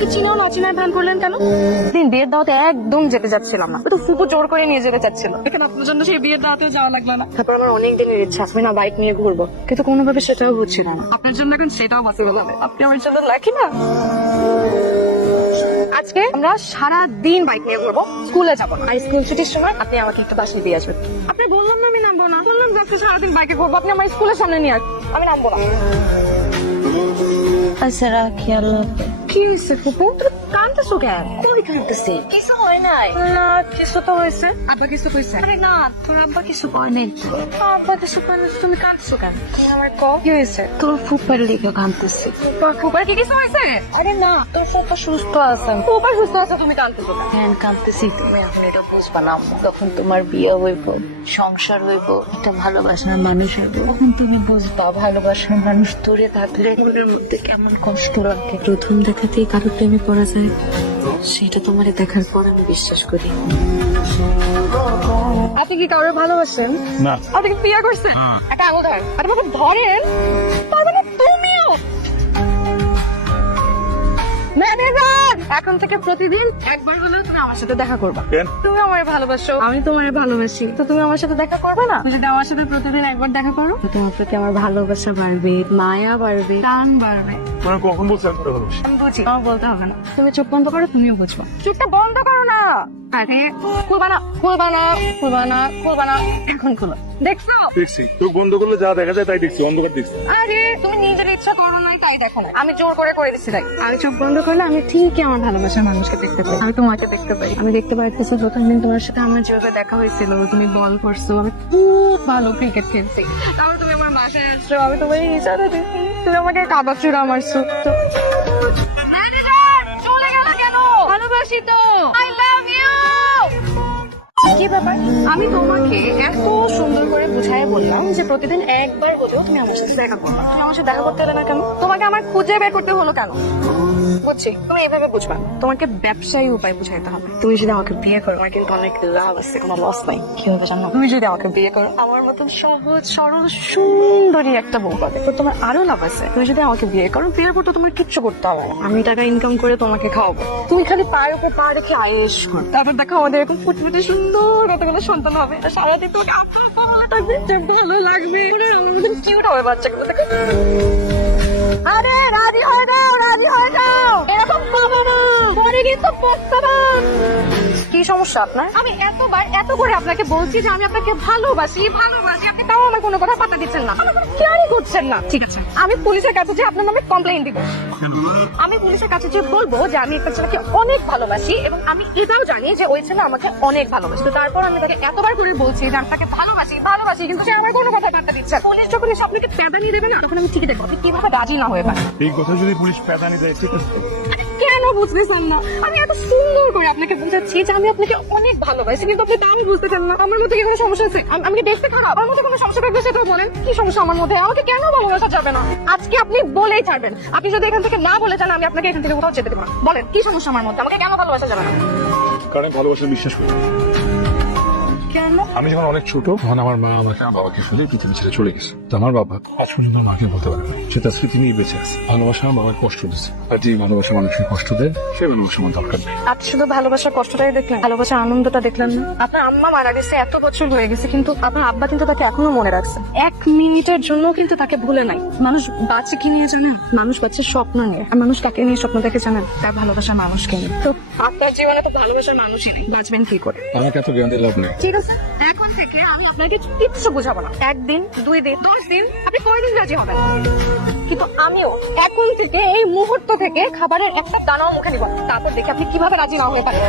আমাকে চিনেও না চিনায় ভান করলেন কেন? দিন বিয়ের দাওয়াতে একদম যেতে যাচ্ছিলাম না। তো ফুপু জোর করে নিয়ে যেতে চাচ্ছিল। এখানে আপনার জন্য সেই বিয়ের দাওয়াতেও যাওয়া লাগল না। তারপর আমার অনেক দিনের ইচ্ছা আছে আমি না বাইক নিয়ে ঘুরবো। কিন্তু কোনোভাবে সেটাও হচ্ছিল না। আপনার জন্য এখন সেটাও পসিবল হবে। আপনি আমার জন্য লাকি না? আজকে আমরা সারা দিন বাইক নিয়ে ঘুরবো স্কুলে যাব না। আর স্কুল ছুটির সময় আপনি আমাকে একটু বাসে দিয়ে আসবেন। আপনি বললাম না আমি নামবো না। বললাম যে আজকে সারাদিন বাইকে ঘুরবো আপনি আমার স্কুলের সামনে নিয়ে আসবেন। আমি নামবো না। আচ্ছা রাখি আল্লাহ কি হয়েছে ফুপু তুমি কাঁদতেছো কেন? তুমি কিছু হয় নাই। না কিছু তো হয়েছে। আব্বা কিছু কইছে? আরে না তোর আব্বা কিছু কয় নাই। আব্বা কিছু কইছে তুমি কাঁদছো কেন? তুমি আমার কও। কি হয়েছে? তোর ফুপার ফুপা ফুপার কি কিছু হয়েছে? আরে না তোর ফুপা সুস্থ আছে। ফুপার সুস্থ আছে তুমি কেন? তুমি? এখন এটা বুঝবা না তখন তোমার বিয়ে হইব সংসার হইব একটা ভালোবাসার মানুষ হইব তখন তুমি বুঝবা ভালোবাসার মানুষ দূরে থাকলে মনের মধ্যে কেমন কষ্ট লাগে প্রথম দেখাতেই কারও প্রেমে পড়া যায় সেটা তোমার দেখার পর আমি বিশ্বাস করি। আপনি কি কারোর ভালোবাসেন? না। আপনি কি বিয়ে করছেন? একটা আঙুল ধরেন আপনি আমাকে ধরেন। এখন থেকে প্রতিদিন একবার হলেও তুমি আমার সাথে দেখা করবা। কেন? তুমি আমায় ভালোবাসো। আমি তোমার ভালোবাসি। তো তুমি আমার সাথে দেখা করবে না? তুমি যদি আমার সাথে প্রতিদিন একবার দেখা করো তো তোমার প্রতি আমার ভালোবাসা বাড়বে মায়া বাড়বে টান বাড়বে। মানে কখন বলছো আমি আমি বুঝি। আমার বলতে হবে না। তুমি চোখ বন্ধ করো তুমিও বুঝব। চোখটা বন্ধ করো না আরে খুলবা না খুলবা না খুলবা না খুলবা না এখন খুলো। দেখছ? দেখছি। চোখ বন্ধ করলে যা দেখা যায় তাই দেখছি অন্ধকার দেখছি। আরে তুমি নিজের ইচ্ছা করো নাই তাই দেখো না আমি জোর করে করে দিচ্ছি তাই আমি চোখ বন্ধ করলে আমি ঠিকই আমার ভালোবাসার মানুষকে দেখতে পাই। আমি তোমাকে দেখতে পাই। আমি দেখতে পাইতেছি প্রথম দিন তোমার সাথে আমার যেভাবে দেখা হয়েছিল তুমি বল করছ আমি খুব ভালো ক্রিকেট খেলছি। তারপর তুমি আমার বাসায় আসছো আমি তোমার ইচ্ছাটা দেখি তুমি আমাকে কাদা চূড়া মারছো তো চলে গেল কেন? ভালোবাসি তো। কি ব্যাপার? আমি তোমাকে এত সুন্দর করে বুঝাই বললাম যে প্রতিদিন একবার হলেও তুমি আমার সাথে দেখা করবে। তুমি আমার সাথে দেখা করতে এলে না কেন? তোমাকে আমার খুঁজে বের করতে হলো কেন? বুঝছি, তুমি এভাবে বুঝবা। তোমাকে ব্যবসায়ী উপায় বুঝাইতে হবে। তুমি যদি আমাকে বিয়ে করো, আমার কিন্তু অনেক লাভ আছে, কোনো লস নাই। কি হবে জানো? তুমি যদি আমাকে বিয়ে করো, আমার মতন সহজ, সরল, সুন্দরী একটা বউ পাবে। তো তোমার আরও লাভ আছে। তুমি যদি আমাকে বিয়ে করো, বিয়ের পর তো তোমার কিচ্ছু করতে হবে না। আমি টাকা ইনকাম করে তোমাকে খাওয়াবো। তুমি খালি পায়ের উপর পা রেখে আয়েস কর। তারপর দেখো আমাদের এরকম ফুটফুটে সুন্দর কতগুলো সন্তান হবে সারাদিন তোমাকে ভালো থাকবে। ভালো লাগবে। আমার কিউট হবে দেখো। আরে, রাজি হয়ে যাও রাজি হয়ে যাও এরকম বাবা মা পরে কিন্তু পস্তাবা কি সমস্যা আপনার? আমি এতবার এত করে আপনাকে বলছি যে আমি আপনাকে ভালোবাসি ভালোবাসি আপনি তাও আমার কোনো কথা পাত্তা দিচ্ছেন না। আমার কোনো কেয়ারই করছেন না। ঠিক আছে। আমি পুলিশের কাছে যে আপনার নামে কমপ্লেইন দিব। আমি পুলিশের কাছে যে বলব যে আমি একটা ছেলেকে অনেক ভালোবাসি এবং আমি এটাও জানি যে ওই ছেলে আমাকে অনেক ভালোবাসে তো তারপর আমি তাকে এতবার করে বলছি যে আমি তাকে ভালোবাসি ভালোবাসি কিন্তু সে আমার কোনো কথা পাত্তা দিচ্ছে না। পুলিশ যখন এসে আপনাকে প্যাদানি দেবে না তখন আমি ঠিকই দেখব। আপনি কীভাবে রাজি না হয়ে পারেন? এই কথা যদি পুলিশ পেদানি দেয় ঠিক আছে। বুঝতেছেন না। আমি এত সুন্দর করে আপনাকে বুঝাচ্ছি যে আমি আপনাকে অনেক ভালোবাসি, কিন্তু আপনি তা আমি বুঝতেছেন না। আমার মধ্যে কি কোনো সমস্যা আছে? আমি কি দেখতে খারাপ? আমার মধ্যে কোনো সমস্যা থাকলে সেটা বলেন। কি সমস্যা আমার মধ্যে? আমাকে কেন ভালোবাসা যাবে না? আজকে আপনি বলেই ছাড়বেন। আপনি যদি এখান থেকে না বলে যান, আমি আপনাকে এখান থেকে কোথাও যেতে দেবো বলেন, কি সমস্যা আমার মধ্যে? আমাকে কেন ভালোবাসা যাবে না? কারণ ভালোবাসা বিশ্বাস করি। কেন? আমি যখন অনেক ছোট তখন আমার মা আমাকে আমার বাবাকে ফেলে পৃথিবী ছেড়ে চলে গেছে। তো আমার বাবা আজ পর্যন্ত মাকে বলতে পারে না সে তার স্মৃতি নিয়ে বেঁচে আছে। ভালোবাসা আমার বাবাকে কষ্ট দিচ্ছে আর যে ভালোবাসা মানুষকে কষ্ট দেয় সে ভালোবাসা আমার দরকার নেই। আপনি শুধু ভালোবাসার কষ্টটাই দেখলেন ভালোবাসার আনন্দটা দেখলেন না। আপনার আম্মা মারা গেছে এত বছর হয়ে গেছে কিন্তু আপনার আব্বা কিন্তু তাকে এখনও মনে রাখছে। এক মিনিটের জন্য কিন্তু তাকে ভুলে নাই। মানুষ বাঁচে কি নিয়ে জানেন? মানুষ বাচ্চার স্বপ্ন নিয়ে। আর মানুষ কাকে নিয়ে স্বপ্ন দেখে জানেন? তার ভালোবাসার মানুষকে নিয়ে। তো আপনার জীবনে তো ভালোবাসার মানুষই নেই। বাঁচবেন কি করে? আমাকে এত জ্ঞান দিয়ে লাভ নেই। ঠিক আছে এখন থেকে আমি আপনাকে কিচ্ছু বোঝাবো না। একদিন, দুই দিন, দশ দিন, আপনি কয়দিন রাজি হবেন কিন্তু আমিও এখন থেকে এই মুহূর্ত থেকে খাবারের একটা দানাও মুখে নিব তারপর দেখে আপনি কীভাবে রাজি না হয়ে পারেন